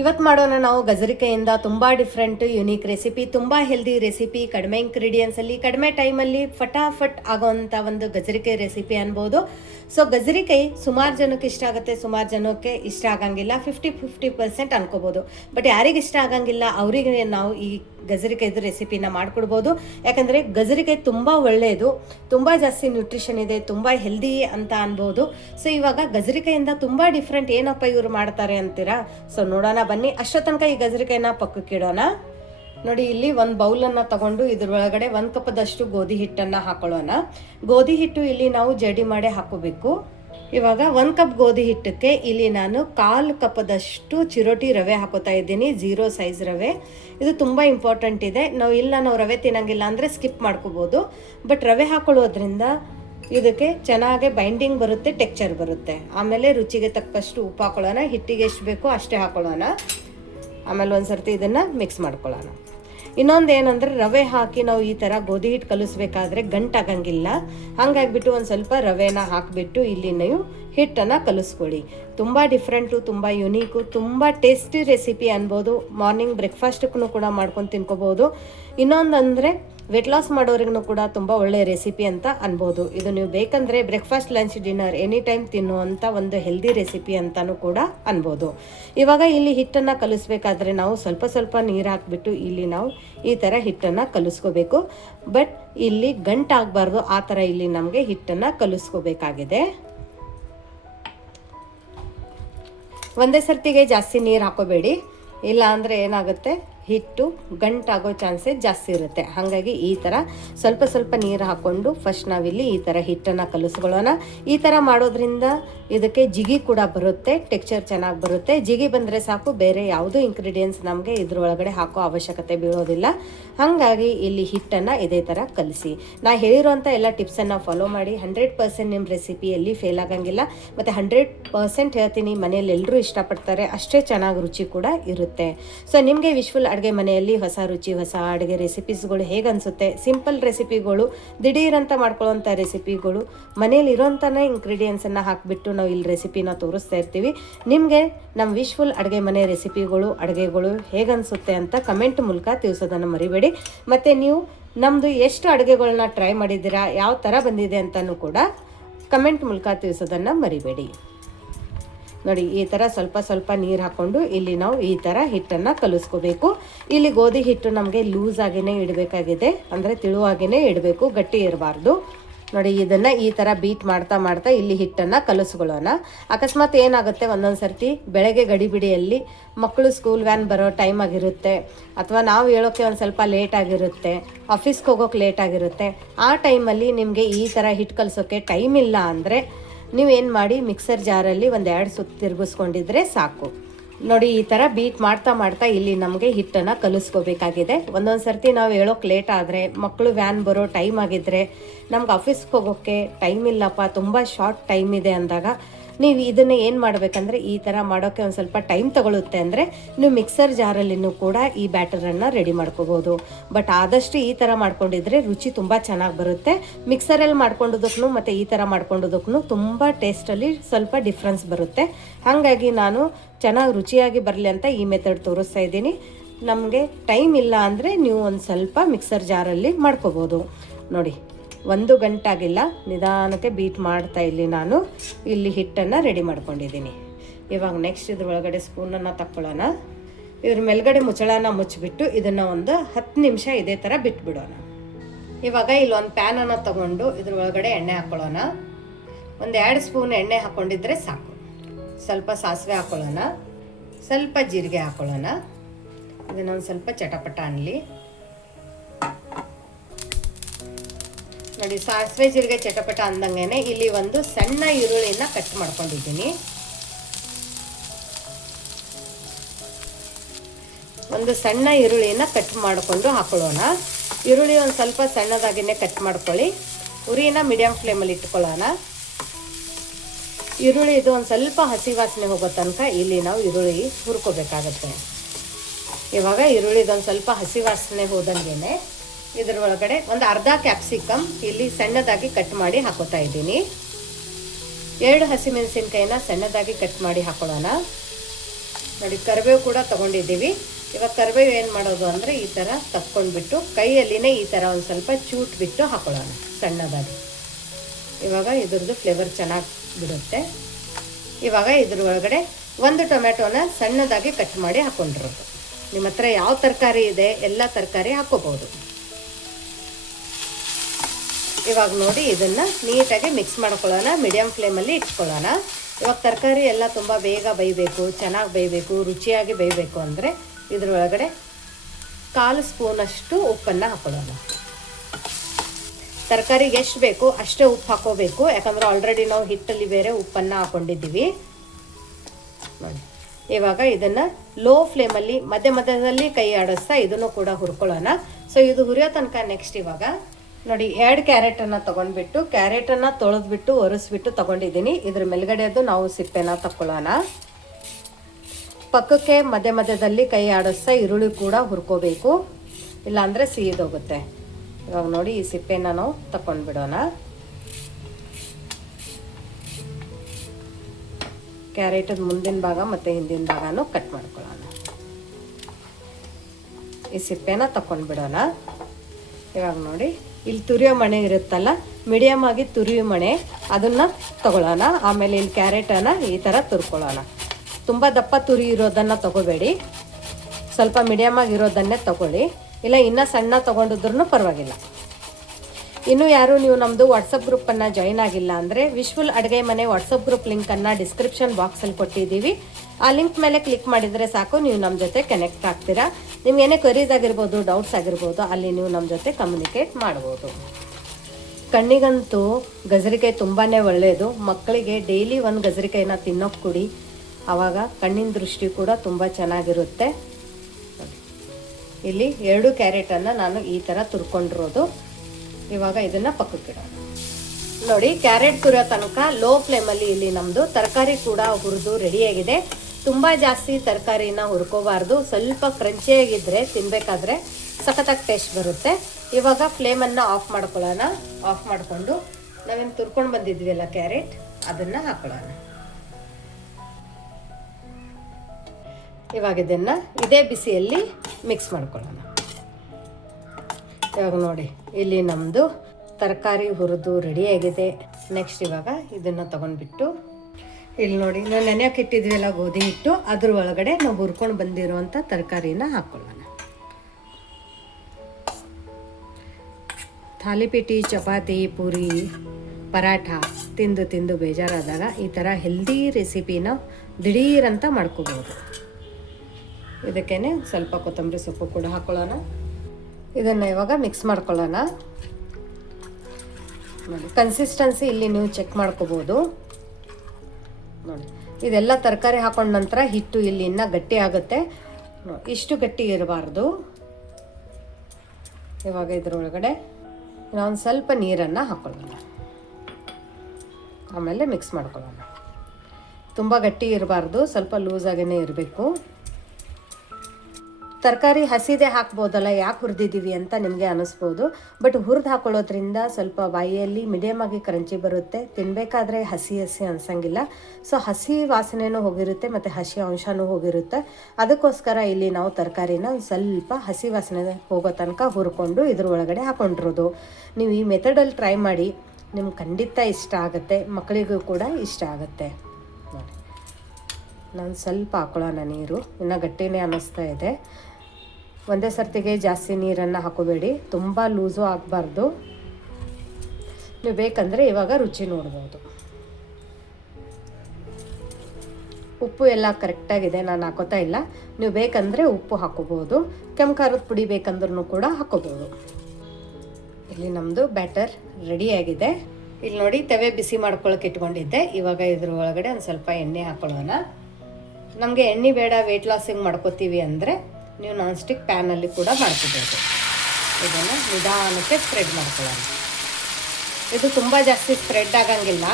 ಇವತ್ತು ಮಾಡೋಣ ನಾವು ಗಜರಿಕೆಯಿಂದ ತುಂಬ ಡಿಫ್ರೆಂಟ್ ಯುನೀಕ್ ರೆಸಿಪಿ, ತುಂಬ ಹೆಲ್ದಿ ರೆಸಿಪಿ, ಕಡಿಮೆ ಇಂಗ್ರೀಡಿಯೆಂಟ್ಸಲ್ಲಿ ಕಡಿಮೆ ಟೈಮಲ್ಲಿ ಫಟಾಫಟ್ ಆಗೋವಂಥ ಒಂದು ಗಜರಿಕೆ ರೆಸಿಪಿ ಅನ್ಬೋದು. ಸೊ ಗಜರಿಕೆ ಸುಮಾರು ಜನಕ್ಕೆ ಇಷ್ಟ ಆಗುತ್ತೆ, ಸುಮಾರು ಜನಕ್ಕೆ ಇಷ್ಟ ಆಗಂಗಿಲ್ಲ. 50% ಅನ್ಕೋಬೋದು. ಬಟ್ ಯಾರಿಗೆ ಇಷ್ಟ ಆಗಂಗಿಲ್ಲ ಅವರಿಗೆ ನಾವು ಈ ಗಜರಿಕೆದು ರೆಸಿಪಿನ ಮಾಡಿಕೊಡ್ಬೋದು. ಯಾಕಂದರೆ ಗಜರಿಕೆ ತುಂಬ ಒಳ್ಳೆಯದು, ತುಂಬ ಜಾಸ್ತಿ ನ್ಯೂಟ್ರಿಷನ್ ಇದೆ, ತುಂಬ ಹೆಲ್ದಿ ಅಂತ ಅನ್ಬೋದು. ಸೊ ಇವಾಗ ಗಜರಿಕೆಯಿಂದ ತುಂಬ ಡಿಫ್ರೆಂಟ್ ಏನಪ್ಪ ಇವರು ಮಾಡ್ತಾರೆ ಅಂತೀರಾ? ಸೊ ನೋಡೋಣ ಬನ್ನಿ. ಅಷ್ಟೋ ತನಕ ಈ ಗಜರಿಕೆನ ಪಕ್ಕಕ್ಕೆ ಇಡೋಣ. ನೋಡಿ, ಇಲ್ಲಿ ಒಂದು ಬೌಲನ್ನು ತಗೊಂಡು ಇದ್ರೊಳಗಡೆ 1 ಕಪ್ದಷ್ಟು ಗೋಧಿ ಹಿಟ್ಟನ್ನು ಹಾಕೊಳ್ಳೋಣ. ಗೋಧಿ ಹಿಟ್ಟು ಇಲ್ಲಿ ನಾವು ಜಡಿ ಮಾಡಿ ಹಾಕೋಬೇಕು. ಇವಾಗ 1 ಕಪ್ ಗೋಧಿ ಹಿಟ್ಟಕ್ಕೆ ಇಲ್ಲಿ ನಾನು 1/4 ಕಪ್ದಷ್ಟು ಚಿರೋಟಿ ರವೆ ಹಾಕೋತಾ ಇದ್ದೀನಿ. 0 ಸೈಜ್ ರವೆ. ಇದು ತುಂಬ ಇಂಪಾರ್ಟೆಂಟ್ ಇದೆ. ನಾವು ರವೆ ತಿನ್ನಂಗಿಲ್ಲ ಅಂದರೆ ಸ್ಕಿಪ್ ಮಾಡ್ಕೋಬೋದು. ಬಟ್ ರವೆ ಹಾಕೊಳ್ಳೋದ್ರಿಂದ ಇದಕ್ಕೆ ಚೆನ್ನಾಗಿ ಬೈಂಡಿಂಗ್ ಬರುತ್ತೆ, ಟೆಕ್ಸ್ಚರ್ ಬರುತ್ತೆ. ಆಮೇಲೆ ರುಚಿಗೆ ತಕ್ಕಷ್ಟು ಉಪ್ಪು ಹಾಕೊಳ್ಳೋಣ. ಹಿಟ್ಟಿಗೆ ಎಷ್ಟು ಬೇಕೋ ಅಷ್ಟೇ ಹಾಕೊಳ್ಳೋಣ. ಆಮೇಲೆ ಒಂದು ಸರ್ತಿ ಇದನ್ನು ಮಿಕ್ಸ್ ಮಾಡ್ಕೊಳ್ಳೋಣ. ಇನ್ನೊಂದು ಏನಂದರೆ, ರವೆ ಹಾಕಿ ನಾವು ಈ ಥರ ಗೋಧಿ ಹಿಟ್ಟು ಕಲಿಸ್ಬೇಕಾದ್ರೆ ಗಂಟಾಗಂಗಿಲ್ಲ. ಹಾಗಾಗಿಬಿಟ್ಟು ಒಂದು ಸ್ವಲ್ಪ ರವೆನ ಹಾಕಿಬಿಟ್ಟು ಇಲ್ಲಿ ನೀವು ಹಿಟ್ಟನ್ನು ಕಲಿಸ್ಕೊಳ್ಳಿ. ತುಂಬ ಡಿಫ್ರೆಂಟು, ತುಂಬ ಯುನೀಕು, ತುಂಬ ಟೇಸ್ಟಿ ರೆಸಿಪಿ ಅನ್ಬೋದು. ಮಾರ್ನಿಂಗ್ ಬ್ರೇಕ್ಫಾಸ್ಟಕ್ಕೂ ಕೂಡ ಮಾಡ್ಕೊಂಡು ತಿನ್ಕೋಬೋದು. ಇನ್ನೊಂದು ಅಂದರೆ ವೆಯ್ಟ್ ಲಾಸ್ ಮಾಡೋರಿಗೂ ಕೂಡ ತುಂಬ ಒಳ್ಳೆಯ ರೆಸಿಪಿ ಅಂತ ಅನ್ಬೋದು. ಇದು ನೀವು ಬೇಕಂದರೆ breakfast, lunch, dinner any time ತಿನ್ನುವಂಥ ಒಂದು ಹೆಲ್ದಿ ರೆಸಿಪಿ ಅಂತಲೂ ಕೂಡ ಅನ್ಬೋದು. ಇವಾಗ ಇಲ್ಲಿ ಹಿಟ್ಟನ್ನು ಕಲಿಸ್ಬೇಕಾದ್ರೆ ನಾವು ಸ್ವಲ್ಪ ನೀರು ಹಾಕಿಬಿಟ್ಟು ಇಲ್ಲಿ ನಾವು ಈ ಥರ ಹಿಟ್ಟನ್ನು ಕಲಿಸ್ಕೋಬೇಕು. ಬಟ್ ಇಲ್ಲಿ ಗಂಟಾಗಬಾರ್ದು, ಆ ಥರ ಇಲ್ಲಿ ನಮಗೆ ಹಿಟ್ಟನ್ನು ಕಲಿಸ್ಕೋಬೇಕಾಗಿದೆ. ಒಂದೇ ಸರ್ತಿಗೆ ಜಾಸ್ತಿ ನೀರು ಹಾಕೋಬೇಡಿ, ಇಲ್ಲ ಅಂದರೆ ಏನಾಗುತ್ತೆ, ಹಿಟ್ಟು ಗಂಟಾಗೋ ಚಾನ್ಸಸ್ ಜಾಸ್ತಿ ಇರುತ್ತೆ. ಹಾಗಾಗಿ ಈ ಥರ ಸ್ವಲ್ಪ ನೀರು ಹಾಕ್ಕೊಂಡು ಫಸ್ಟ್ ನಾವಿಲ್ಲಿ ಈ ಥರ ಹಿಟ್ಟನ್ನು ಕಲಿಸ್ಕೊಳ್ಳೋಣ. ಈ ಥರ ಮಾಡೋದ್ರಿಂದ ಇದಕ್ಕೆ ಜಿಗಿ ಕೂಡ ಬರುತ್ತೆ, ಟೆಕ್ಸ್ಚರ್ ಚೆನ್ನಾಗಿ ಬರುತ್ತೆ. ಜಿಗಿ ಬಂದರೆ ಸಾಕು, ಬೇರೆ ಯಾವುದೂ ಇಂಗ್ರೀಡಿಯೆಂಟ್ಸ್ ನಮಗೆ ಇದ್ರೊಳಗಡೆ ಹಾಕೋ ಅವಶ್ಯಕತೆ ಬೀಳೋದಿಲ್ಲ. ಹಾಗಾಗಿ ಇಲ್ಲಿ ಹಿಟ್ಟನ್ನು ಇದೇ ಥರ ಕಲಿಸಿ. ನಾ ಹೇಳಿರೋಂಥ ಎಲ್ಲ ಟಿಪ್ಸನ್ನು ಫಾಲೋ ಮಾಡಿ. 100% ನಿಮ್ಮ ರೆಸಿಪಿಯಲ್ಲಿ ಫೇಲ್ ಆಗಂಗಿಲ್ಲ. ಮತ್ತು 100% ಹೇಳ್ತೀನಿ, ಮನೆಯಲ್ಲಿ ಎಲ್ಲರೂ ಇಷ್ಟಪಡ್ತಾರೆ, ಅಷ್ಟೇ ಚೆನ್ನಾಗಿ ರುಚಿ ಕೂಡ ಇರುತ್ತೆ. ಸೊ ನಿಮಗೆ ವಿಶ್ವಲ್ ಅಡುಗೆ ಮನೆಯಲ್ಲಿ ಹೊಸ ರುಚಿ, ಹೊಸ ಅಡುಗೆ ರೆಸಿಪೀಸ್ಗಳು ಹೇಗೆ ಅನಿಸುತ್ತೆ, ಸಿಂಪಲ್ ರೆಸಿಪಿಗಳು, ದಿಢೀರಂತ ಮಾಡ್ಕೊಳ್ಳೋಂಥ ರೆಸಿಪಿಗಳು, ಮನೇಲಿ ಇರೋಂಥನೇ ಇಂಗ್ರೀಡಿಯೆಂಟ್ಸನ್ನು ಹಾಕಿಬಿಟ್ಟು ನಾವು ಇಲ್ಲಿ ರೆಸಿಪಿನ ತೋರಿಸ್ತಾ ಇರ್ತೀವಿ. ನಿಮಗೆ ನಮ್ಮ ವಿಶ್ವಲ್ ಅಡುಗೆ ಮನೆ ರೆಸಿಪಿಗಳು, ಅಡುಗೆಗಳು ಹೇಗೆ ಅನಿಸುತ್ತೆ ಅಂತ ಕಮೆಂಟ್ ಮೂಲಕ ತಿಳಿಸೋದನ್ನು ಮರಿಬೇಡಿ. ಮತ್ತು ನೀವು ನಮ್ಮದು ಎಷ್ಟು ಅಡುಗೆಗಳನ್ನ ಟ್ರೈ ಮಾಡಿದ್ದೀರಾ, ಯಾವ ಥರ ಬಂದಿದೆ ಅಂತಲೂ ಕೂಡ ಕಮೆಂಟ್ ಮೂಲಕ ತಿಳಿಸೋದನ್ನು ಮರಿಬೇಡಿ. ನೋಡಿ, ಈ ಥರ ಸ್ವಲ್ಪ ನೀರು ಹಾಕ್ಕೊಂಡು ಇಲ್ಲಿ ನಾವು ಈ ಥರ ಹಿಟ್ಟನ್ನು ಕಲಿಸ್ಕೋಬೇಕು. ಇಲ್ಲಿ ಗೋಧಿ ಹಿಟ್ಟು ನಮಗೆ ಲೂಸ್ ಆಗಿನೇ ಇಡಬೇಕಾಗಿದೆ, ಅಂದರೆ ತಿಳುವಾಗಿನೇ ಇಡಬೇಕು, ಗಟ್ಟಿ ಇರಬಾರ್ದು. ನೋಡಿ, ಇದನ್ನು ಈ ಥರ ಬೀಟ್ ಮಾಡ್ತಾ ಇಲ್ಲಿ ಹಿಟ್ಟನ್ನು ಕಲಿಸ್ಕೊಳ್ಳೋಣ. ಅಕಸ್ಮಾತ್ ಏನಾಗುತ್ತೆ, ಒಂದೊಂದು ಸರ್ತಿ ಬೆಳಗ್ಗೆ ಗಡಿಬಿಡಿಯಲ್ಲಿ ಮಕ್ಕಳು ಸ್ಕೂಲ್ ವ್ಯಾನ್ ಬರೋ ಟೈಮ್ ಆಗಿರುತ್ತೆ, ಅಥವಾ ನಾವು ಹೇಳೋಕ್ಕೆ ಒಂದು ಸ್ವಲ್ಪ ಲೇಟ್ ಆಗಿರುತ್ತೆ, ಆಫೀಸ್ಗೆ ಹೋಗೋಕ್ಕೆ ಲೇಟ್ ಆಗಿರುತ್ತೆ. ಆ ಟೈಮಲ್ಲಿ ನಿಮಗೆ ಈ ಥರ ಹಿಟ್ಟು ಕಲಿಸೋಕ್ಕೆ ಟೈಮ್ ಇಲ್ಲ ಅಂದರೆ ನೀವೇನು ಮಾಡಿ, ಮಿಕ್ಸರ್ ಜಾರಲ್ಲಿ 1-2 ಸುತ್ತು ತಿರುಗಿಸ್ಕೊಂಡಿದ್ರೆ ಸಾಕು. ನೋಡಿ, ಈ ಥರ ಬೀಟ್ ಮಾಡ್ತಾ ಇಲ್ಲಿ ನಮಗೆ ಹಿಟ್ಟನ್ನು ಕಲಿಸ್ಕೋಬೇಕಾಗಿದೆ. ಒಂದೊಂದು ಸರ್ತಿ ನಾವು ಹೇಳೋಕೆ ಲೇಟ್ ಆದರೆ, ಮಕ್ಕಳು ವ್ಯಾನ್ ಬರೋ ಟೈಮ್ ಆಗಿದ್ದರೆ, ನಮ್ಗೆ ಆಫೀಸ್ಗೆ ಹೋಗೋಕ್ಕೆ ಟೈಮ್ ಇಲ್ಲಪ್ಪ, ತುಂಬ ಶಾರ್ಟ್ ಟೈಮ್ ಇದೆ ಅಂದಾಗ ನೀವು ಇದನ್ನು ಏನು ಮಾಡಬೇಕಂದ್ರೆ, ಈ ಥರ ಮಾಡೋಕ್ಕೆ ಒಂದು ಸ್ವಲ್ಪ ಟೈಮ್ ತಗೊಳುತ್ತೆ ಅಂದರೆ ನೀವು ಮಿಕ್ಸರ್ ಜಾರಲ್ಲಿನೂ ಕೂಡ ಈ ಬ್ಯಾಟರನ್ನು ರೆಡಿ ಮಾಡ್ಕೋಬೋದು. ಬಟ್ ಆದಷ್ಟು ಈ ಥರ ಮಾಡ್ಕೊಂಡಿದ್ರೆ ರುಚಿ ತುಂಬ ಚೆನ್ನಾಗಿ ಬರುತ್ತೆ. ಮಿಕ್ಸರಲ್ಲಿ ಮಾಡ್ಕೊಂಡೋದಕ್ಕೂ ಮತ್ತು ಈ ಥರ ಮಾಡ್ಕೊಂಡೋದಕ್ಕೂ ತುಂಬ ಟೇಸ್ಟಲ್ಲಿ ಸ್ವಲ್ಪ ಡಿಫ್ರೆನ್ಸ್ ಬರುತ್ತೆ. ಹಾಗಾಗಿ ನಾನು ಚೆನ್ನಾಗಿ ರುಚಿಯಾಗಿ ಬರಲಿ ಅಂತ ಈ ಮೆಥಡ್ ತೋರಿಸ್ತಾ ಇದ್ದೀನಿ. ನಮಗೆ ಟೈಮ್ ಇಲ್ಲ ಅಂದರೆ ನೀವು ಒಂದು ಸ್ವಲ್ಪ ಮಿಕ್ಸರ್ ಜಾರಲ್ಲಿ ಮಾಡ್ಕೋಬೋದು. ನೋಡಿ, 1 ಗಂಟಾಗಿಲ್ಲ, ನಿಧಾನಕ್ಕೆ ಬೀಟ್ ಮಾಡ್ತಾ ನಾನು ಇಲ್ಲಿ ಹಿಟ್ಟನ್ನು ರೆಡಿ ಮಾಡ್ಕೊಂಡಿದ್ದೀನಿ. ಇವಾಗ ನೆಕ್ಸ್ಟ್ ಇದ್ರ ಒಳಗಡೆ ಸ್ಪೂನನ್ನು ತಕ್ಕೊಳ್ಳೋಣ. ಇದ್ರ ಮೇಲ್ಗಡೆ ಮುಚ್ಚಳನ ಮುಚ್ಚಿಬಿಟ್ಟು ಇದನ್ನು ಒಂದು 10 ನಿಮಿಷ ಇದೇ ಥರ ಬಿಟ್ಬಿಡೋಣ. ಇವಾಗ ಇಲ್ಲಿ ಒಂದು ಪ್ಯಾನನ್ನು ತೊಗೊಂಡು ಇದ್ರ ಒಳಗಡೆ ಎಣ್ಣೆ ಹಾಕ್ಕೊಳ್ಳೋಣ. 1-2 ಸ್ಪೂನ್ ಎಣ್ಣೆ ಹಾಕ್ಕೊಂಡಿದ್ರೆ ಸಾಕು. ಸ್ವಲ್ಪ ಸಾಸಿವೆ ಹಾಕ್ಕೊಳ್ಳೋಣ, ಸ್ವಲ್ಪ ಜೀರಿಗೆ ಹಾಕ್ಕೊಳ್ಳೋಣ. ಇದನ್ನೊಂದು ಸ್ವಲ್ಪ ಚಟಪಟ ಅನ್ನಲಿ. ನೋಡಿ, ಸಾಸಿವೆ ಜೀರಿಗೆ ಚಟಪಟ ಅಂದಂಗೆ ಇಲ್ಲಿ ಒಂದು ಸಣ್ಣ ಈರುಳ್ಳಿನ ಕಟ್ ಮಾಡ್ಕೊಂಡಿದ್ದೀನಿ. ಒಂದು ಸಣ್ಣ ಈರುಳ್ಳಿನ ಕಟ್ ಮಾಡಿಕೊಂಡು ಹಾಕೊಳ್ಳೋಣ. ಈರುಳ್ಳಿ ಒಂದು ಸ್ವಲ್ಪ ಸಣ್ಣದಾಗಿನೇ ಕಟ್ ಮಾಡ್ಕೊಳ್ಳಿ. ಉರಿನ ಮೀಡಿಯಂ ಫ್ಲೇಮಲ್ಲಿ ಇಟ್ಕೊಳ್ಳೋಣ. ಈರುಳ್ಳಿ ಇದು ಒಂದು ಸ್ವಲ್ಪ ಹಸಿ ವಾಸನೆ ಹೋಗೋ ತನಕ ಇಲ್ಲಿ ನಾವು ಈರುಳ್ಳಿ ಹುರ್ಕೋಬೇಕಾಗತ್ತೆ. ಇವಾಗ ಈರುಳ್ಳಿದೊಂದು ಸ್ವಲ್ಪ ಹಸಿ ವಾಸನೆ ಹೋದಂಗೆ ಇದರ ಒಳಗಡೆ ಒಂದು ಅರ್ಧ ಕ್ಯಾಪ್ಸಿಕಮ್ ಇಲ್ಲಿ ಸಣ್ಣದಾಗಿ ಕಟ್ ಮಾಡಿ ಹಾಕೋತಾ ಇದ್ದೀನಿ. 2 ಹಸಿಮೆಣಸಿನಕಾಯಿನ ಸಣ್ಣದಾಗಿ ಕಟ್ ಮಾಡಿ ಹಾಕೊಳ್ಳೋಣ. ನೋಡಿ ಕರಿಬೇವು ಕೂಡ ತೊಗೊಂಡಿದ್ದೀವಿ. ಇವಾಗ ಕರಿಬೇವು ಏನು ಮಾಡೋದು ಅಂದರೆ ಈ ಥರ ತಕ್ಕೊಂಡ್ಬಿಟ್ಟು ಕೈಯಲ್ಲಿನೇ ಈ ಥರ ಒಂದು ಸ್ವಲ್ಪ ಚೂಟ್ ಬಿಟ್ಟು ಹಾಕೊಳ್ಳೋಣ ಸಣ್ಣದಾಗಿ. ಇವಾಗ ಇದ್ರದ್ದು ಫ್ಲೇವರ್ ಚೆನ್ನಾಗಿ ಬಿಡುತ್ತೆ. ಇವಾಗ ಇದ್ರ ಒಳಗಡೆ ಒಂದು ಟೊಮೆಟೊನ ಸಣ್ಣದಾಗಿ ಕಟ್ ಮಾಡಿ ಹಾಕ್ಕೊಂಡಿರೋದು. ನಿಮ್ಮ ಹತ್ರ ಯಾವ ತರಕಾರಿ ಇದೆ ಎಲ್ಲ ತರಕಾರಿ ಹಾಕ್ಕೋಬೋದು. ಇವಾಗ ನೋಡಿ ಇದನ್ನು ನೀಟಾಗಿ ಮಿಕ್ಸ್ ಮಾಡ್ಕೊಳ್ಳೋಣ. ಮೀಡಿಯಮ್ ಫ್ಲೇಮಲ್ಲಿ ಇಟ್ಕೊಳ್ಳೋಣ. ಇವಾಗ ತರಕಾರಿ ಎಲ್ಲ ತುಂಬ ಬೇಗ ಬೇಯಬೇಕು, ಚೆನ್ನಾಗಿ ಬೇಯಬೇಕು, ರುಚಿಯಾಗಿ ಬೇಯಬೇಕು ಅಂದರೆ ಇದ್ರೊಳಗಡೆ 1/4 ಸ್ಪೂನಷ್ಟು ಉಪ್ಪನ್ನು ಹಾಕೊಳ್ಳೋಣ. ತರಕಾರಿಗೆ ಎಷ್ಟು ಬೇಕು ಅಷ್ಟೇ ಉಪ್ಪು ಹಾಕೋಬೇಕು. ಯಾಕಂದರೆ ಆಲ್ರೆಡಿ ನಾವು ಹಿಟ್ಟಲ್ಲಿ ಬೇರೆ ಉಪ್ಪನ್ನು ಹಾಕ್ಕೊಂಡಿದ್ದೀವಿ ನೋಡಿ. ಇವಾಗ ಇದನ್ನು ಲೋ ಫ್ಲೇಮಲ್ಲಿ ಮಧ್ಯ ಮಧ್ಯದಲ್ಲಿ ಕೈ ಆಡಿಸ್ತಾ ಇದನ್ನು ಕೂಡ ಹುರ್ಕೊಳ್ಳೋಣ. ಸೊ ಇದು ಹುರಿಯೋ ತನಕ ನೆಕ್ಸ್ಟ್ ಇವಾಗ ನೋಡಿ 2 ಕ್ಯಾರೆಟನ್ನು ತೊಗೊಂಡ್ಬಿಟ್ಟು ಕ್ಯಾರೆಟನ್ನು ತೊಳೆದ್ಬಿಟ್ಟು ಒರೆಸ್ಬಿಟ್ಟು ತೊಗೊಂಡಿದ್ದೀನಿ. ಇದ್ರ ಮೇಲ್ಗಡೆದು ನಾವು ಸಿಪ್ಪೆನ ತಕ್ಕೊಳ್ಳೋಣ. ಪಕ್ಕಕ್ಕೆ ಮಧ್ಯ ಮಧ್ಯದಲ್ಲಿ ಕೈ ಆಡಿಸ್ತಾ ಈರುಳ್ಳಿ ಕೂಡ ಹುರ್ಕೋಬೇಕು, ಇಲ್ಲಾಂದರೆ ಸೀದೋಗುತ್ತೆ. ಇವಾಗ ನೋಡಿ ಈ ಸಿಪ್ಪೆನ ನಾವು ತಗೊಂಡ್ಬಿಡೋಣ. ಕ್ಯಾರೆಟದ ಮುಂದಿನ ಭಾಗ ಮತ್ತು ಹಿಂದಿನ ಭಾಗನೂ ಕಟ್ ಮಾಡ್ಕೊಳ್ಳೋಣ. ಈ ಸಿಪ್ಪೆನ ತಗೊಂಡ್ಬಿಡೋಣ. ಇವಾಗ ನೋಡಿ ಇಲ್ಲಿ ತುರಿಯೋ ಮಣೆ ಇರುತ್ತಲ್ಲ, ಮೀಡಿಯಮ್ ಆಗಿ ತುರಿಯೋ ಮಣೆ ಅದನ್ನು ತಗೊಳ್ಳೋಣ. ಆಮೇಲೆ ಇಲ್ಲಿ ಕ್ಯಾರೆಟನ್ನು ಈ ಥರ ತುರ್ಕೊಳ್ಳೋಣ. ತುಂಬ ದಪ್ಪ ತುರಿ ಇರೋದನ್ನು ತಗೋಬೇಡಿ, ಸ್ವಲ್ಪ ಮೀಡಿಯಮ್ ಆಗಿರೋದನ್ನೇ ತಗೊಳ್ಳಿ. ಇಲ್ಲ ಇನ್ನೂ ಸಣ್ಣ ತೊಗೊಂಡಿದ್ರೂ ಪರವಾಗಿಲ್ಲ. ಇನ್ನೂ ಯಾರು ನೀವು ನಮ್ಮದು ವಾಟ್ಸಪ್ ಗ್ರೂಪನ್ನು ಜಾಯಿನ್ ಆಗಿಲ್ಲ ಅಂದರೆ ವಿಶ್ವಲ್ ಅಡುಗೆ ಮನೆ ವಾಟ್ಸಪ್ ಗ್ರೂಪ್ ಲಿಂಕನ್ನು ಡಿಸ್ಕ್ರಿಪ್ಷನ್ ಬಾಕ್ಸಲ್ಲಿ ಕೊಟ್ಟಿದ್ದೀವಿ. ಆ ಲಿಂಕ್ ಮೇಲೆ ಕ್ಲಿಕ್ ಮಾಡಿದರೆ ಸಾಕು, ನೀವು ನಮ್ಮ ಜೊತೆ ಕನೆಕ್ಟ್ ಆಗ್ತೀರಾ. ನಿಮ್ಗೇನೇ ಕ್ವರೀಸ್ ಆಗಿರ್ಬೋದು, ಡೌಟ್ಸ್ ಆಗಿರ್ಬೋದು, ಅಲ್ಲಿ ನೀವು ನಮ್ಮ ಜೊತೆ ಕಮ್ಯುನಿಕೇಟ್ ಮಾಡ್ಬೋದು. ಕಣ್ಣಿಗಂತೂ ಗಜರಿಕಾಯಿ ತುಂಬಾ ಒಳ್ಳೆಯದು. ಮಕ್ಕಳಿಗೆ ಡೈಲಿ ಒಂದು ಗಜರಿಕಾಯಿನ ತಿನ್ನೋಕೆ ಕೊಡಿ, ಆವಾಗ ಕಣ್ಣಿನ ದೃಷ್ಟಿ ಕೂಡ ತುಂಬ ಚೆನ್ನಾಗಿರುತ್ತೆ. ಇಲ್ಲಿ 2 ಕ್ಯಾರೆಟನ್ನು ನಾನು ಈ ಥರ ತುರ್ಕೊಂಡಿರೋದು. ಇವಾಗ ಇದನ್ನು ಪಕ್ಕಕ್ಕಿಡೋಣ. ನೋಡಿ ಕ್ಯಾರೆಟ್ ತುರಿಯೋ ತನಕ ಲೋ ಫ್ಲೇಮಲ್ಲಿ ಇಲ್ಲಿ ನಮ್ಮದು ತರಕಾರಿ ಕೂಡ ಹುರಿದು ರೆಡಿಯಾಗಿದೆ. ತುಂಬ ಜಾಸ್ತಿ ತರಕಾರಿನ ಹುರ್ಕೋಬಾರ್ದು, ಸ್ವಲ್ಪ ಕ್ರಂಚಿಯಾಗಿದ್ದರೆ ತಿನ್ನಬೇಕಾದ್ರೆ ಸಖತ್ತಾಗಿ ಟೇಸ್ಟ್ ಬರುತ್ತೆ. ಇವಾಗ ಫ್ಲೇಮನ್ನು ಆಫ್ ಮಾಡ್ಕೊಳ್ಳೋಣ. ಆಫ್ ಮಾಡಿಕೊಂಡು ನಾವೇನು ತುರ್ಕೊಂಡು ಬಂದಿದ್ವಿ ಕ್ಯಾರೆಟ್ ಅದನ್ನು ಹಾಕೊಳ್ಳೋಣ. ಇವಾಗ ಇದನ್ನು ಇದೇ ಬಿಸಿಯಲ್ಲಿ ಮಿಕ್ಸ್ ಮಾಡ್ಕೊಳ್ಳೋಣ. ಇವಾಗ ನೋಡಿ ಇಲ್ಲಿ ನಮ್ಮದು ತರಕಾರಿ ಹುರಿದು ರೆಡಿಯಾಗಿದೆ. ನೆಕ್ಸ್ಟ್ ಇವಾಗ ಇದನ್ನು ತೊಗೊಂಡ್ಬಿಟ್ಟು ಇಲ್ಲಿ ನೋಡಿ ನಾವು ನೆನೆಯೋಕೆ ಇಟ್ಟಿದ್ವಲ್ಲ ಗೋಧಿ ಹಿಟ್ಟು, ಅದ್ರ ಒಳಗಡೆ ನಾವು ಹುರ್ಕೊಂಡು ಬಂದಿರುವಂಥ ತರಕಾರಿನ ಹಾಕ್ಕೊಳ್ಳೋಣ. ಥಾಲಿಪೀಟಿ, ಚಪಾತಿ, ಪೂರಿ, ಪರಾಠ ತಿಂದು ತಿಂದು ಬೇಜಾರಾದಾಗ ಈ ಥರ ಹೆಲ್ದಿ ರೆಸಿಪಿನ ದಿಢೀರಂತ ಮಾಡ್ಕೋಬೋದು. ಇದಕ್ಕೇನೆ ಸ್ವಲ್ಪ ಕೊತ್ತಂಬರಿ ಸೊಪ್ಪು ಕೂಡ ಹಾಕ್ಕೊಳ್ಳೋಣ. ಇದನ್ನು ಇವಾಗ ಮಿಕ್ಸ್ ಮಾಡ್ಕೊಳ್ಳೋಣ. ನೋಡಿ ಕನ್ಸಿಸ್ಟೆನ್ಸಿ ಇಲ್ಲಿ ನೀವು ಚೆಕ್ ಮಾಡ್ಕೋಬೋದು. ನೋಡಿ ಇದೆಲ್ಲ ತರಕಾರಿ ಹಾಕೊಂಡ ನಂತರ ಹಿಟ್ಟು ಇಲ್ಲಿ ಇನ್ನೂ ಗಟ್ಟಿ ಆಗುತ್ತೆ. ಇಷ್ಟು ಗಟ್ಟಿ ಇರಬಾರ್ದು. ಇವಾಗ ಇದ್ರೊಳಗಡೆ ಒಂದು ಸ್ವಲ್ಪ ನೀರನ್ನು ಹಾಕ್ಕೊಳ್ಳೋಣ. ಆಮೇಲೆ ಮಿಕ್ಸ್ ಮಾಡ್ಕೊಳ್ಳೋಣ. ತುಂಬ ಗಟ್ಟಿ ಇರಬಾರ್ದು, ಸ್ವಲ್ಪ ಲೂಸಾಗೇ ಇರಬೇಕು. ತರಕಾರಿ ಹಸಿದೆ ಹಾಕ್ಬೋದಲ್ಲ, ಯಾಕೆ ಹುರಿದಿದ್ದೀವಿ ಅಂತ ನಿಮಗೆ ಅನ್ನಿಸ್ಬೋದು. ಬಟ್ ಹುರಿದು ಹಾಕೊಳ್ಳೋದ್ರಿಂದ ಸ್ವಲ್ಪ ಬಾಯಿಯಲ್ಲಿ ಮೀಡಿಯಮ್ ಆಗಿ ಕ್ರಂಚಿ ಬರುತ್ತೆ. ತಿನ್ನಬೇಕಾದ್ರೆ ಹಸಿ ಹಸಿ ಅನ್ಸಂಗಿಲ್ಲ. ಸೊ ಹಸಿ ವಾಸನೆಯೂ ಹೋಗಿರುತ್ತೆ ಮತ್ತು ಹಸಿ ಅಂಶನೂ ಹೋಗಿರುತ್ತೆ. ಅದಕ್ಕೋಸ್ಕರ ಇಲ್ಲಿ ನಾವು ತರಕಾರಿನ ಸ್ವಲ್ಪ ಹಸಿ ವಾಸನೆ ಹೋಗೋ ತನಕ ಹುರ್ಕೊಂಡು ಇದ್ರ ಒಳಗಡೆ ಹಾಕ್ಕೊಂಡಿರೋದು. ನೀವು ಈ ಮೆಥಡಲ್ಲಿ ಟ್ರೈ ಮಾಡಿ, ನಿಮ್ಗೆ ಖಂಡಿತ ಇಷ್ಟ ಆಗುತ್ತೆ, ಮಕ್ಕಳಿಗೂ ಕೂಡ ಇಷ್ಟ ಆಗುತ್ತೆ. ನೋಡಿ ನಾನು ಸ್ವಲ್ಪ ಹಾಕೊಳ್ಳೋಣ ನೀರು, ಇನ್ನೂ ಗಟ್ಟಿನೇ ಅನ್ನಿಸ್ತಾ ಇದೆ. ಒಂದೇ ಸರ್ತಿಗೆ ಜಾಸ್ತಿ ನೀರನ್ನು ಹಾಕೋಬೇಡಿ, ತುಂಬ ಲೂಸು ಆಗಬಾರ್ದು. ನೀವು ಬೇಕಂದರೆ ಇವಾಗ ರುಚಿ ನೋಡ್ಬೋದು. ಉಪ್ಪು ಎಲ್ಲ ಕರೆಕ್ಟಾಗಿದೆ, ನಾನು ಹಾಕೋತಾ ಇಲ್ಲ. ನೀವು ಬೇಕಂದರೆ ಉಪ್ಪು ಹಾಕೋಬೋದು. ಕೆಂಪು ಖಾರದ ಪುಡಿ ಬೇಕಂದ್ರೂ ಕೂಡ ಹಾಕೋಬೋದು. ಇಲ್ಲಿ ನಮ್ಮದು ಬ್ಯಾಟರ್ ರೆಡಿಯಾಗಿದೆ. ಇಲ್ಲಿ ನೋಡಿ ತವೆ ಬಿಸಿ ಮಾಡ್ಕೊಳ್ಳೋಕೆ ಇಟ್ಕೊಂಡಿದ್ದೆ. ಇವಾಗ ಇದ್ರ ಒಳಗಡೆ ಒಂದು ಸ್ವಲ್ಪ ಎಣ್ಣೆ ಹಾಕೊಳ್ಳೋಣ. ನಮಗೆ ಎಣ್ಣೆ ಬೇಡ, ವೆಯ್ಟ್ ಲಾಸಿಂಗ್ ಮಾಡ್ಕೋತೀವಿ ಅಂದರೆ ನೀವು ನಾನ್ ಸ್ಟಿಕ್ ಪ್ಯಾನಲ್ಲಿ ಕೂಡ ಮಾಡ್ಕೋಬೋದು. ಇದನ್ನು ನಿಧಾನಕ್ಕೆ ಸ್ಪ್ರೆಡ್ ಮಾಡ್ಕೊಳ್ಳೋಣ. ಇದು ತುಂಬ ಜಾಸ್ತಿ ಸ್ಪ್ರೆಡ್ ಆಗಂಗಿಲ್ಲ.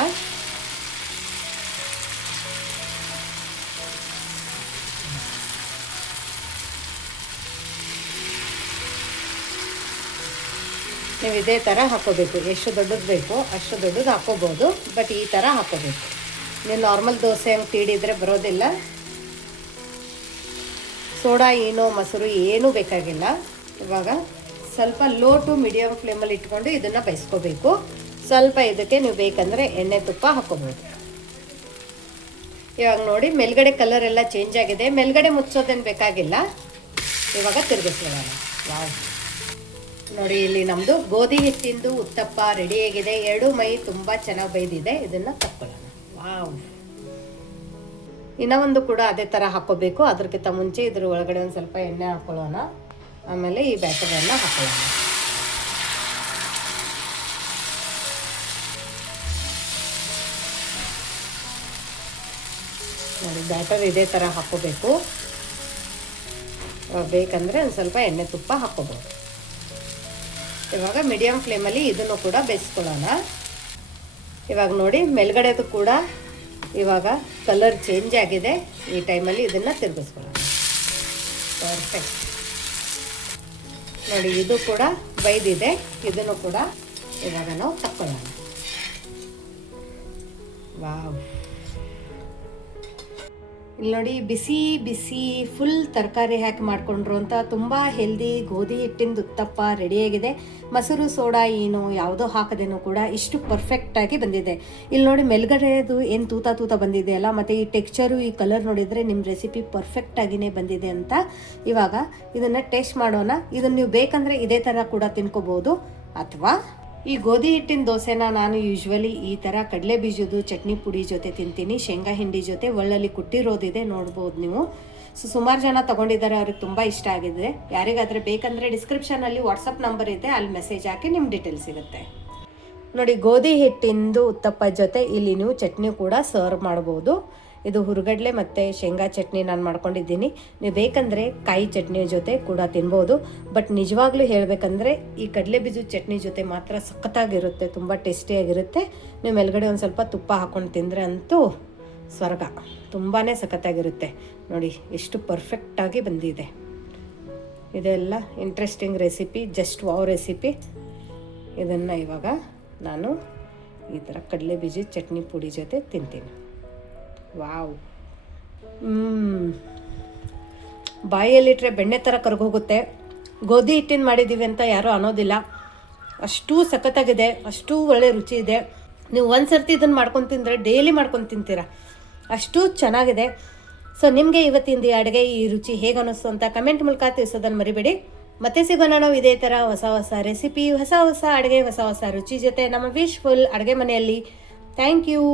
ನೀವು ಇದೇ ಥರ ಹಾಕೋಬೇಕು. ಎಷ್ಟು ದೊಡ್ಡದು ಬೇಕು ಅಷ್ಟು ದೊಡ್ಡದು ಹಾಕೋಬೋದು, ಬಟ್ ಈ ಥರ ಹಾಕೋಬೇಕು. ನೀವು ನಾರ್ಮಲ್ ದೋಸೆ ಹಂಗೆ ತೀಡಿದರೆ ಬರೋದಿಲ್ಲ. ಸೋಡಾ ಏನೋ ಮೊಸರು ಏನೂ ಬೇಕಾಗಿಲ್ಲ. ಇವಾಗ ಸ್ವಲ್ಪ ಲೋ ಟು ಮೀಡಿಯಮ್ ಫ್ಲೇಮಲ್ಲಿ ಇಟ್ಕೊಂಡು ಇದನ್ನು ಬೇಯಿಸ್ಕೋಬೇಕು. ಸ್ವಲ್ಪ ಇದಕ್ಕೆ ನೀವು ಬೇಕಂದರೆ ಎಣ್ಣೆ ತುಪ್ಪ ಹಾಕ್ಕೋಬೋದು. ಇವಾಗ ನೋಡಿ ಮೇಲ್ಗಡೆ ಕಲರ್ ಎಲ್ಲ ಚೇಂಜ್ ಆಗಿದೆ. ಮೇಲ್ಗಡೆ ಮುಚ್ಚೋದೇನು ಬೇಕಾಗಿಲ್ಲ. ಇವಾಗ ತಿರುಗಿಸ್ಕೊಳ್ಳೋಣ. ವಾವ್, ನೋಡಿ ಇಲ್ಲಿ ನಮ್ಮದು ಗೋಧಿ ಹಿಟ್ಟಿಂದು ಉತ್ತಪ್ಪ ರೆಡಿಯಾಗಿದೆ. ಎರಡೂ ಮೈ ತುಂಬ ಚೆನ್ನಾಗಿ ಬೇಯ್ದಿದೆ. ಇದನ್ನು ತಕ್ಕೊಳ್ಳೋಣ. ವಾವ್, ಇನ್ನೂ ಒಂದು ಕೂಡ ಅದೇ ಥರ ಹಾಕ್ಕೋಬೇಕು. ಅದಕ್ಕಿಂತ ಮುಂಚೆ ಇದ್ರ ಒಳಗಡೆ ಒಂದು ಸ್ವಲ್ಪ ಎಣ್ಣೆ ಹಾಕ್ಕೊಳ್ಳೋಣ. ಆಮೇಲೆ ಈ ಬ್ಯಾಟರನ್ನು ಹಾಕ್ಕೊಳ್ಳೋಣ. ನೋಡಿ ಬ್ಯಾಟರ್ ಇದೇ ಥರ ಹಾಕ್ಕೋಬೇಕು. ಬೇಕಂದರೆ ಒಂದು ಸ್ವಲ್ಪ ಎಣ್ಣೆ ತುಪ್ಪ ಹಾಕ್ಕೋಬೋದು. ಇವಾಗ ಮೀಡಿಯಮ್ ಫ್ಲೇಮಲ್ಲಿ ಇದನ್ನು ಕೂಡ ಬೇಯಿಸ್ಕೊಳ್ಳೋಣ. ಇವಾಗ ನೋಡಿ ಮೇಲ್ಗಡೆದು ಕೂಡ ಇವಾಗ ಕಲರ್ ಚೇಂಜ್ ಆಗಿದೆ. ಈ ಟೈಮಲ್ಲಿ ಇದನ್ನು ತಿರುಗಿಸ್ಕೊಳ್ಳೋಣ. ಪರ್ಫೆಕ್ಟ್. ನೋಡಿ ಇದು ಕೂಡ ಬೈದಿದೆ. ಇದನ್ನು ಕೂಡ ಇವಾಗ ನಾವು ತಕ್ಕೊಳ್ಳೋಣ. ವಾವ್, ಇಲ್ಲಿ ನೋಡಿ ಬಿಸಿ ಬಿಸಿ ಫುಲ್ ತರಕಾರಿ ಹಾಕಿ ಮಾಡಿಕೊಂಡ್ರು ಅಂತ ತುಂಬ ಹೆಲ್ದಿ ಗೋಧಿ ಹಿಟ್ಟಿಂದು ಉತ್ತಪ್ಪ ರೆಡಿಯಾಗಿದೆ. ಮೊಸರು ಸೋಡಾ ಏನೋ ಯಾವುದೋ ಹಾಕದೇನೋ ಕೂಡ ಇಷ್ಟು ಪರ್ಫೆಕ್ಟಾಗಿ ಬಂದಿದೆ. ಇಲ್ಲಿ ನೋಡಿ ಮೇಲ್ಗಡೆದು ಏನು ತೂತ ಬಂದಿದೆ ಅಲ್ಲ, ಮತ್ತು ಈ ಟೆಕ್ಸ್ಚರು ಈ ಕಲರ್ ನೋಡಿದರೆ ನಿಮ್ಮ ರೆಸಿಪಿ ಪರ್ಫೆಕ್ಟಾಗಿಯೇ ಬಂದಿದೆ ಅಂತ. ಇವಾಗ ಇದನ್ನು ಟೇಸ್ಟ್ ಮಾಡೋಣ. ಇದನ್ನು ನೀವು ಬೇಕಂದರೆ ಇದೇ ಥರ ಕೂಡ ತಿನ್ಕೋಬೋದು. ಅಥವಾ ಈ ಗೋಧಿ ಹಿಟ್ಟಿನ ದೋಸೆನ ನಾನು ಯೂಶ್ವಲಿ ಈ ಥರ ಕಡಲೆ ಬೀಜದ್ದು ಚಟ್ನಿ ಪುಡಿ ಜೊತೆ ತಿಂತೀನಿ. ಶೇಂಗಾ ಹಿಂಡಿ ಜೊತೆ ಒಳ್ಳಲ್ಲಿ ಕುಟ್ಟಿರೋದಿದೆ, ನೋಡ್ಬೋದು ನೀವು. ಸುಮಾರು ಜನ ತೊಗೊಂಡಿದ್ದಾರೆ, ಅವ್ರಿಗೆ ತುಂಬ ಇಷ್ಟ ಆಗಿದೆ. ಯಾರಿಗಾದರೆ ಬೇಕಂದರೆ ಡಿಸ್ಕ್ರಿಪ್ಷನಲ್ಲಿ ವಾಟ್ಸಪ್ ನಂಬರ್ ಇದೆ, ಅಲ್ಲಿ ಮೆಸೇಜ್ ಹಾಕಿ ನಿಮ್ಮ ಡೀಟೇಲ್ಸ್ ಸಿಗುತ್ತೆ. ನೋಡಿ ಗೋಧಿ ಹಿಟ್ಟಿಂದು ಉತ್ತಪ್ಪ ಜೊತೆ ಇಲ್ಲಿ ನೀವು ಚಟ್ನಿ ಕೂಡ ಸರ್ವ್ ಮಾಡ್ಬೋದು. ಇದು ಹುರುಗಡ್ಲೆ ಮತ್ತು ಶೇಂಗಾ ಚಟ್ನಿ ನಾನು ಮಾಡ್ಕೊಂಡಿದ್ದೀನಿ. ನೀವು ಬೇಕಂದರೆ ಕಾಯಿ ಚಟ್ನಿ ಜೊತೆ ಕೂಡ ತಿನ್ಬೋದು. ಬಟ್ ನಿಜವಾಗ್ಲೂ ಹೇಳಬೇಕಂದ್ರೆ ಈ ಕಡಲೆ ಬೀಜದ ಚಟ್ನಿ ಜೊತೆ ಮಾತ್ರ ಸಖತ್ತಾಗಿರುತ್ತೆ, ತುಂಬ ಟೇಸ್ಟಿಯಾಗಿರುತ್ತೆ. ನೀವು ಮೇಲ್ಗಡೆ ಒಂದು ಸ್ವಲ್ಪ ತುಪ್ಪ ಹಾಕ್ಕೊಂಡು ತಿಂದರೆ ಅಂತೂ ಸ್ವರ್ಗ, ತುಂಬಾ ಸಖತ್ತಾಗಿರುತ್ತೆ. ನೋಡಿ ಎಷ್ಟು ಪರ್ಫೆಕ್ಟಾಗಿ ಬಂದಿದೆ. ಇದೆಲ್ಲ interesting recipe, just wow recipe. ಇದನ್ನು ಇವಾಗ ನಾನು ಈ ಥರ ಕಡಲೆ ಬೀಜದ ಚಟ್ನಿ ಪುಡಿ ಜೊತೆ ತಿಂತೀನಿ. ವಾವ್, ಬಾಯಲ್ಲಿಟ್ಟರೆ ಬೆಣ್ಣೆ ಥರ ಕರ್ಗೋಗುತ್ತೆ. ಗೋಧಿ ಹಿಟ್ಟಿನ ಮಾಡಿದ್ದೀವಿ ಅಂತ ಯಾರೂ ಅನ್ನೋದಿಲ್ಲ. ಅಷ್ಟೂ ಸಖತ್ತಾಗಿದೆ, ಅಷ್ಟೂ ಒಳ್ಳೆ ರುಚಿ ಇದೆ. ನೀವು ಒಂದು ಸರ್ತಿ ಇದನ್ನು ಮಾಡ್ಕೊಂಡು ತಿಂದರೆ ಡೈಲಿ ಮಾಡ್ಕೊಂಡು ತಿಂತೀರ, ಅಷ್ಟೂ ಚೆನ್ನಾಗಿದೆ. ಸೊ ನಿಮಗೆ ಇವತ್ತಿಂದ ಈ ಅಡುಗೆ ಈ ರುಚಿ ಹೇಗೆ ಅನ್ನಿಸ್ತು ಅಂತ ಕಮೆಂಟ್ ಮೂಲಕ ತಿಳಿಸೋದನ್ನು ಮರಿಬೇಡಿ. ಮತ್ತೆ ಸಿಗೋಣ ನಾವು ಇದೇ ಥರ ಹೊಸ ರೆಸಿಪಿ, ಹೊಸ ಅಡುಗೆ, ಹೊಸ ರುಚಿ ಜೊತೆ ನಮ್ಮ ವಿಶ್ಫುಲ್ ಅಡುಗೆ ಮನೆಯಲ್ಲಿ. Thank you.